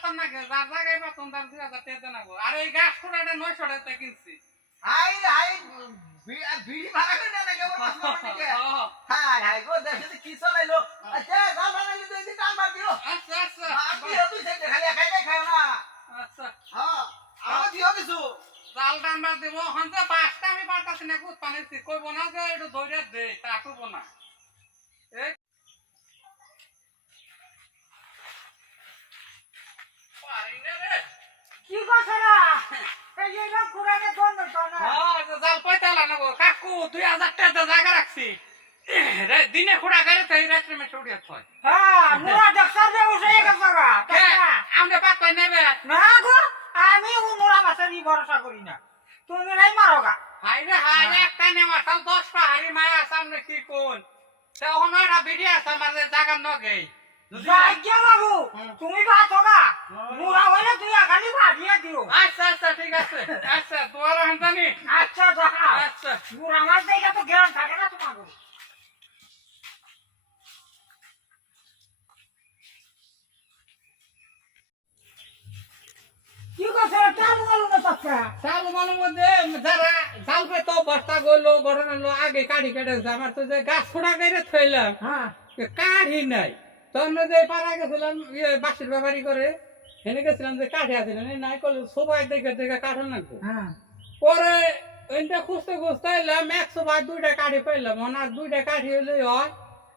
পাতাম না কে যার জায়গায় পাতাম তার 2000 টাকা দেন আগো আর এই গাছ কোড়াটা 900 টাকা কিনছি হাই হাই বিড়ি ভাড়া করে না কেবল মাছ মারতে কে হাই হাই গো দেশে কি চলাইলো আচ্ছা জাল বানাইলি দুই দিন টান মার দিও আচ্ছা আচ্ছা আপনি তুই সেটা খালি একাই একাই খাও না আচ্ছা হ্যাঁ আমার দিও কিছু জাল টানবার দেব হন্তে বাসটা আমি পারতাছি না কুত পানিছি কইব না যে একটু ধইরা দে তা কইব না এই পারি না রে কি করছরা এই যে না কুড়ানে দন দন হ্যাঁ জাল পয়তালা না গো কাকু 2000 টাকা জায়গা রাখছি রে দিনে খুড়া করে তাই রাত্রে মে ছড়িয়া থয় হ্যাঁ মুরা ডাক্তার দে উঠে গেছরা আমনে পাত নেবে না গো আমি ও মুরা মাছের ভরসা করি না তুমি নাই মারোগা হাই রে হাই একটা নে মাসাল 10 পাহাড়ি মায়া সামনে কি কোন তখন ওটা ভিডিও আছে আমার জায়গা নগে যাইগে বাবু তুমি ভাত হোগা মুরা হইলে তুই খালি ভাড়িয়ে দিও আচ্ছা আচ্ছা ঠিক আছে আচ্ছা তোমার হান্তানি আচ্ছা দেখা আচ্ছা মুরা মাছ দেখে তো জ্ঞান থাকে না তোমার কি করছরা চালু গেল না পাক্কা চালু মানের মধ্যে যারা জাল পে তো বস্তা গলো গড়ানো আগে কাটি কেটে আমার তো যে গাছ ফোড়া করে থইলাম হ্যাঁ কাঠি নাই তখন যে পাড়া গেছিলাম বাসির ব্যাপারি করে এনে গেছিলাম যে কাঠি আসছিলেন নাই করলে সবাই দেখে দেখে কাঠন লাগবে হ্যাঁ পরে ওইটা খুঁজতে খুঁজতে এলাম 100 বার 2টা কাঠি পাইলাম ওনার 2টা কাঠি হলে হয়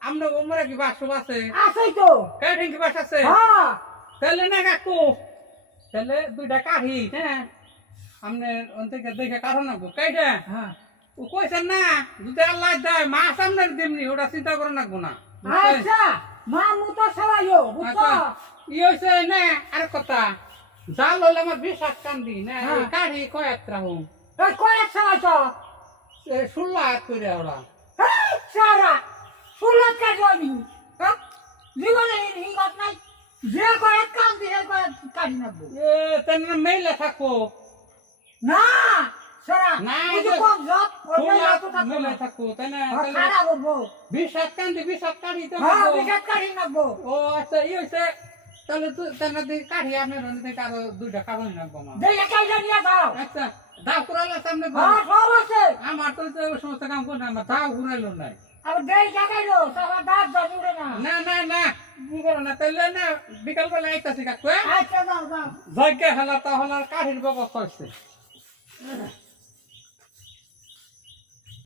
আমরা ওমরা কি বাসব আছে আছেই তো কাঠি কি বাস আছে হ্যাঁ তাহলে না কাকু তাহলে 2টা কাঠি হ্যাঁ আমনে ওন থেকে দেখে কাঠন লাগবো কাইটা হ্যাঁ ও কইছেন না যদি আল্লাহ দেয় মাছ আপনার দিমনি ওটা চিন্তা করে রাখবো না আচ্ছা মা মুতো সবাইও বুঝছো ই হইছে না আর কথা জাল হলে আমার বিশ্বাস কান্দি না এই কাঠি কয়েকটা হুম এই কয়েক সবাই তো 16 হাত করে ওরা এই সারা ফুলত কাজ হবি হ্যাঁ জীবনে হিংগত নাই যে কয়েক কাম দিয়ে কয়েক কাজ নাবো তেমন মেলে থাকো না সারা না, এই যে এই যে কম জব ওই তো মেলে থাকো তাই না খারাপ হবো বিশ্বাস কান্দি বিশ্বাস কাঠি তো হ্যাঁ বিকাত কাজ নাবো ও আচ্ছা ই হইছে তাহলে তুই তেমন কাঠি আপনার থেকে আরো 2টা কাগজ রাখবো না দেখে কাইলা নিয়ে যাও আচ্ছা দাও কুড়ালে সামনে হ্যাঁ সব আছে আমার তো ওই সমস্ত কাম করে আমার দাও কুড়াইলো নাই আর দেই জাগাইলো সবার দাঁত জানুরে না না না না বুঝলো না তাহলে না বিকাল বেলা আইতাছি কাকু আচ্ছা যাও যাও যজ্ঞ হলা তাহলে কাঠির ব্যবস্থা হচ্ছে